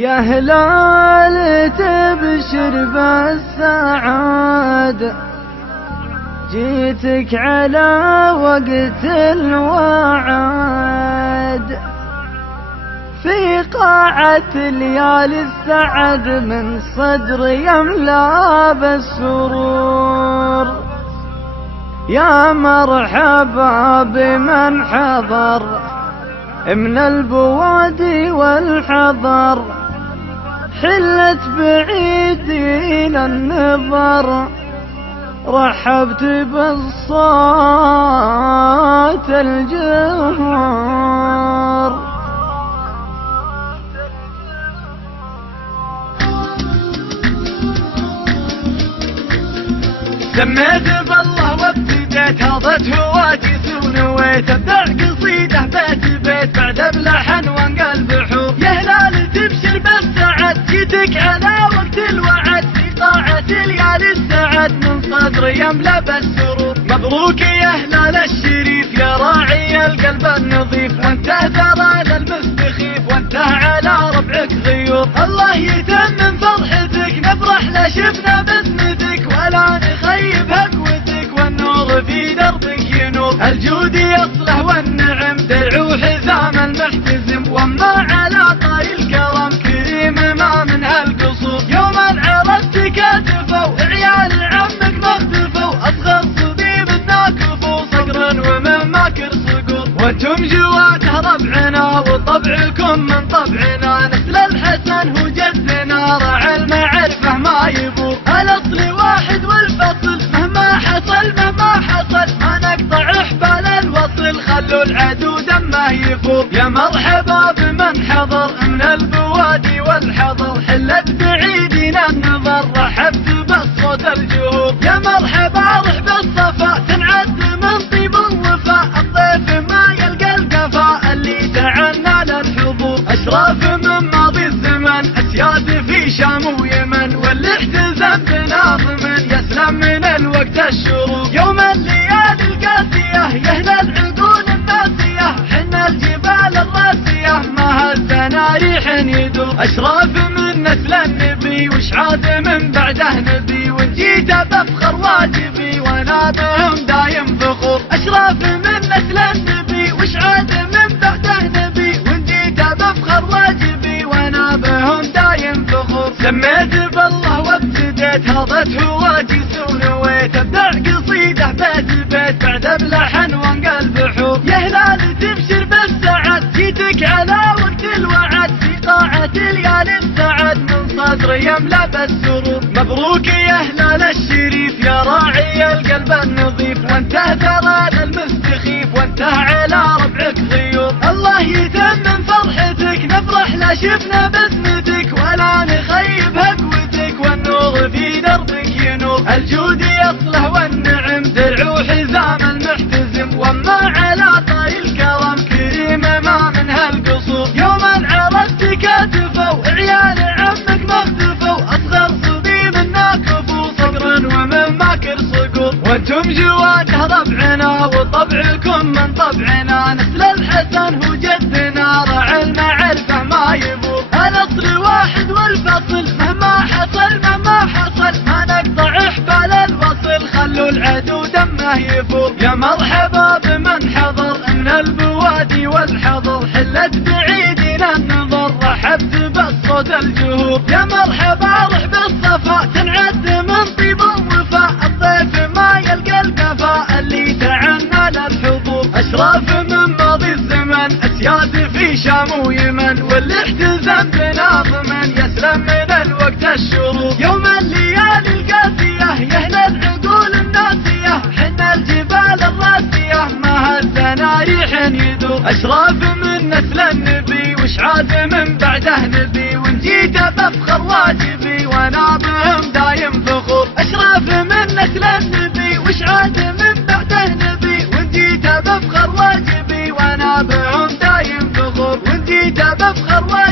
يا هلال تبشر بالسعادة، جيتك على وقت الوعد، في قاعة ليالي السعد من صدر يملأ بالسرور. يا مرحبا بمن حضر من البوادي والحضر، حلت بعيدين النظر، رحبت بالصوت الجهور. سميت بالله وابتديت هضت هواجس ونويت ابدع قصيده بيت بيت بعد بلحن وانقلب حور. يا هلال تبشر بالسعد، جيتك على وقت الوعد، في قاعة ليالي السعد من صدر يملأ بالسرور. مبروك يا هلال الشريف يا راعي القلب النظيف، وانته ذرى المستخيف وانته على ربعك غيور. الله يتمم فرحتك نفرح لا شفنا باسمتك، ولا نخيب هقوتك والنور في دربك ينور. الجود يصلح والنعم درع وحزام المحتزم، وما على طاي الكرم كريم ما من هالقصور. يوم عرفت كاتفوا عيال عمك ما اختفوا، اصغر صبي منا كفوا صقرا ومن ماكر صقور. وانتم جواته ربعنا وطبعكم من طبعنا، نسل الحسن هو جدنا راعي المعرفة ما يبور. الاصل واحد والفصل مهما حصل مهما حصل، ما نقطع حبال الوصل خلوا العدو دمه يفور. يا مرحبا بمن حضر من البوادي والحضر، حلت بعيدين النظر، رحبت بالصوت الجهور. يا مرحبا رحب الصفا تنعد من طيب الوفاء، الضيف ما يلقى القفا اللي تعنى للحضور. اشراف من ماضي الزمن اسياد في شام ويمن، واللي احتزم بناظمن يسلم من الوقت الشروق. يوم الليالي القاسية يهنى العقول الناسية، حنا الجبال الراسية ما هزنا ريح يدور. اشراف من نسل النبي وشعاد من بعده نبي، وان جيت بفخر واجبي وانا بهم دايم فخور. اشراف من نسل النبي وشعاد من بعده نبي، وان جيت بفخر واجبي وانا بهم دايم فخور. سميت بالله وابتديت هضت هواجس ونويت ابدع قصيده بيت بيت بعد بلحن وانقلب حور. يا هلال تبشر بالسعد، جيتك على وقت الوعد، في قاعة ليالي السعد من صدر يملأ بالسرور. مبروك يا هلال الشريف يا راعي القلب النظيف، وانته ذرى المستخيف وانته على ربعك غيور. الله يتمم فرحتك نفرح لا شفنا باسمتك، ولا نخيب هقوتك والنور في دربك ينور. الجود يصلح والنعم درع وحزام المحتزم، وما على طاي الكرم كريم ما من هالقصور. يوم عرفت كاتفوا عيال عمك ما اختفوا، اصغر صبي منا كفوا صقرا ومن ماكر صقور. وانتم جواته ربعنا وطبعكم من طبعنا، نسل الحسن هو جدنا راعي المعرفة ما يبور. الاصل واحد والفصل مهما حصل مهما حصل، ما نقطع حبال الوصل خلوا العدو دمه يفور. يا مرحبا بمن حضر من البوادي والحضر، حلت بعيدين النظر، رحبت بالصوت الجهور. يا مرحبا رحب الصفا تنعد من طيب الوفاء، الضيف ما يلقى القفا اللي تعنى للحضور. اشراف من ماضي الزمن اسياد في شام ويمن، واللي احتزم بناظمن يسلم من الوقت الشروق. يوم الليالي القاسية يهنى العقول الناسية، حنا الجبال الراسية ما هزنا ريح يدور. اشراف من نسل النبي وشعاد من بعده نبي، وان جيت بفخر واجبي وانا بهم دايم فخور. اشراف من نسل النبي وشعاد من بعده نبي، وان جيت بفخر واجبي وانا بهم دايم فخور. وان جيت بفخر واجبي